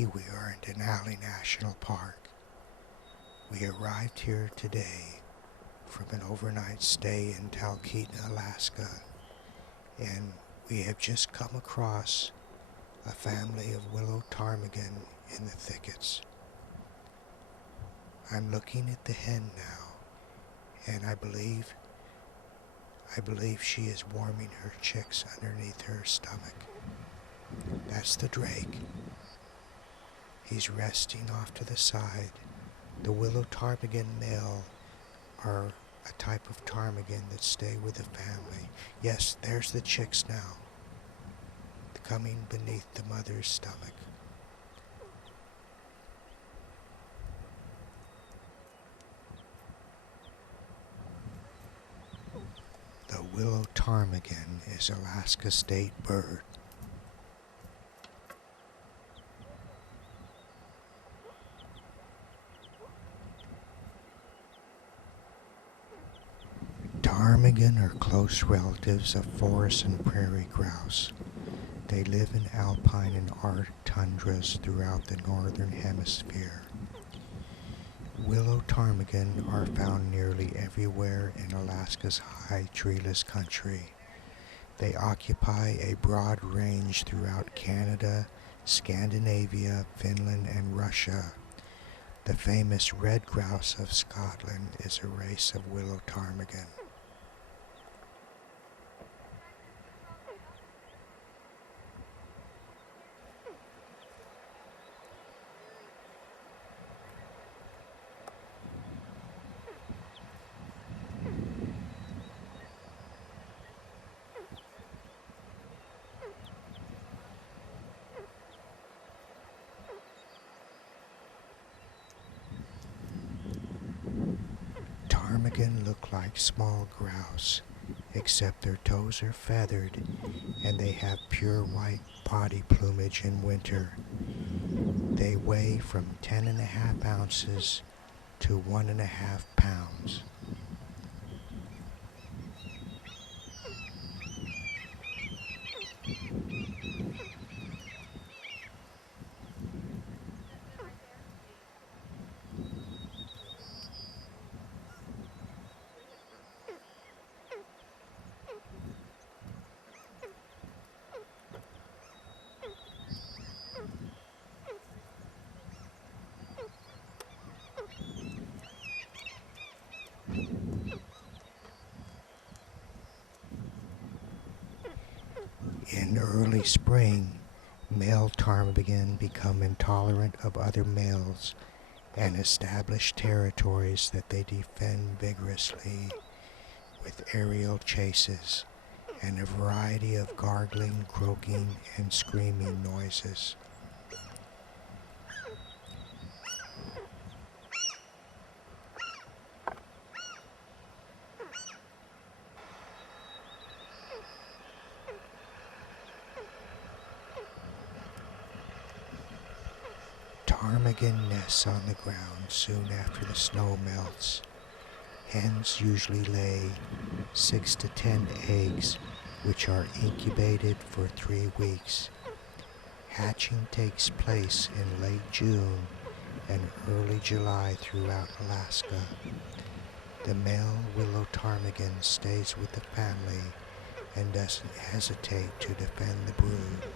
Today we are in Denali National Park. We arrived here today from an overnight stay in Talkeetna, Alaska, and we have just come across a family of Willow Ptarmigan in the thickets. I'm looking at the hen now, and I believe she is warming her chicks underneath her stomach. That's the drake. He's resting off to the side. The Willow Ptarmigan male are a type of ptarmigan that stay with the family. Yes, there's the chicks now, coming beneath the mother's stomach. The Willow Ptarmigan is Alaska's state bird. Ptarmigan are close relatives of forest and prairie grouse. They live in alpine and arctic tundras throughout the northern hemisphere. Willow ptarmigan are found nearly everywhere in Alaska's high treeless country. They occupy a broad range throughout Canada, Scandinavia, Finland, and Russia. The famous red grouse of Scotland is a race of willow ptarmigan. Ptarmigan look like small grouse, except their toes are feathered and they have pure white body plumage in winter. They weigh from 10.5 ounces to 1.5 pounds. In early spring, male ptarmigan become intolerant of other males and establish territories that they defend vigorously with aerial chases and a variety of gargling, croaking, and screaming noises. Ptarmigan nests on the ground soon after the snow melts. Hens usually lay 6 to 10 eggs, which are incubated for 3 weeks. Hatching takes place in late June and early July throughout Alaska. The male willow ptarmigan stays with the family and doesn't hesitate to defend the brood.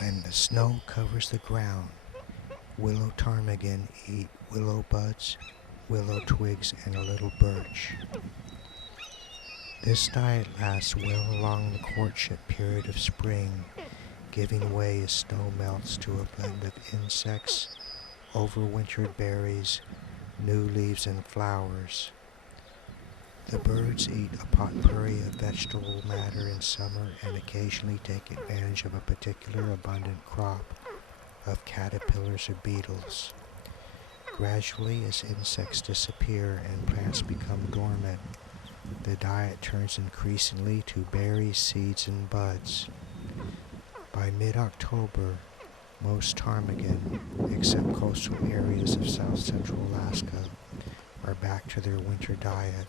When the snow covers the ground, willow ptarmigan eat willow buds, willow twigs, and a little birch. This diet lasts well along the courtship period of spring, giving way as snow melts to a blend of insects, overwintered berries, new leaves, and flowers. The birds eat a potpourri of vegetable matter in summer and occasionally take advantage of a particular abundant crop of caterpillars or beetles. Gradually, as insects disappear and plants become dormant, the diet turns increasingly to berries, seeds, and buds. By mid-October, Most ptarmigan, except coastal areas of south central Alaska, are back to their winter diet.